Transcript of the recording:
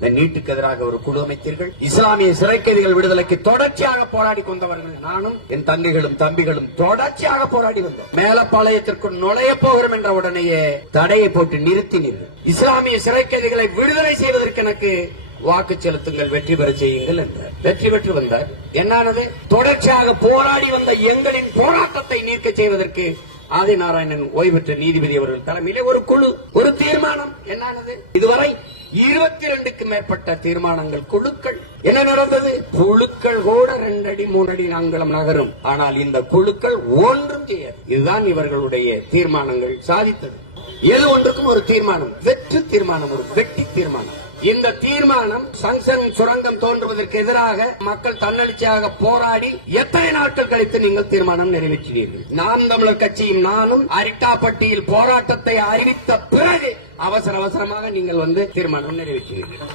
இந்த நீட்டுக்கு எதிராக ஒரு குழு அமைத்தீர்கள். இஸ்லாமிய சிறை கைதிகள் விடுதலைக்கு தொடர்ச்சியாக போராடி கொண்டவர்கள் நானும் என் தங்கைகளும் தம்பிகளும் தொடர்ச்சியாக போராடி வந்தோம். மேலப்பாளையத்திற்குள் நுழைய போகிறோம் என்ற உடனேயே தடையை போட்டு நிறுத்தினீர்கள். இஸ்லாமிய சிறை கைதிகளை விடுதலை செய்வதற்கு எனக்கு வாக்கு செலுத்துங்கள், வெற்றி பெற செய்யுங்கள் என்றார். வெற்றி பெற்று வந்தார். என்னானது? தொடர்ச்சியாக போராடி வந்த எங்களின் போராட்டத்தை நீக்க செய்வதற்கு ஆதிநாராயணன் ஓய்வு பெற்ற நீதிபதி அவர்கள் தலைமையிலே ஒரு குழு, ஒரு தீர்மானம். என்னானது? இதுவரை 22க்கு மேற்பட்ட தீர்மானங்கள், குழுக்கள். என்ன நடந்தது? குழுக்கள் கூட 2 அடி 3 அடி அங்குலம் நகரும். ஆனால் இந்த குழுக்கள் ஒன்றும் செய்யாது. இதுதான் இவர்களுடைய தீர்மானங்கள் சாதித்தது. எது ஒன்றுக்கும் ஒரு தீர்மானம், வெற்று தீர்மானம், ஒரு வெட்டி தீர்மானம். இந்த தீர்மானம் சங்சன் சுரங்கம் தோன்றுவதற்கு எதிராக மக்கள் தன்னெழுச்சியாக போராடி எத்தனை நாட்கள் கழித்து நீங்கள் தீர்மானம் நிறைவேற்றினீர்கள்? நாம் தமிழர் கட்சியும் நானும் அரிட்டாப்பட்டியில் போராட்டத்தை அறிவித்த பிறகு அவசரமாக நீங்கள் தீர்மானம் நிறைவேற்றினீர்கள்.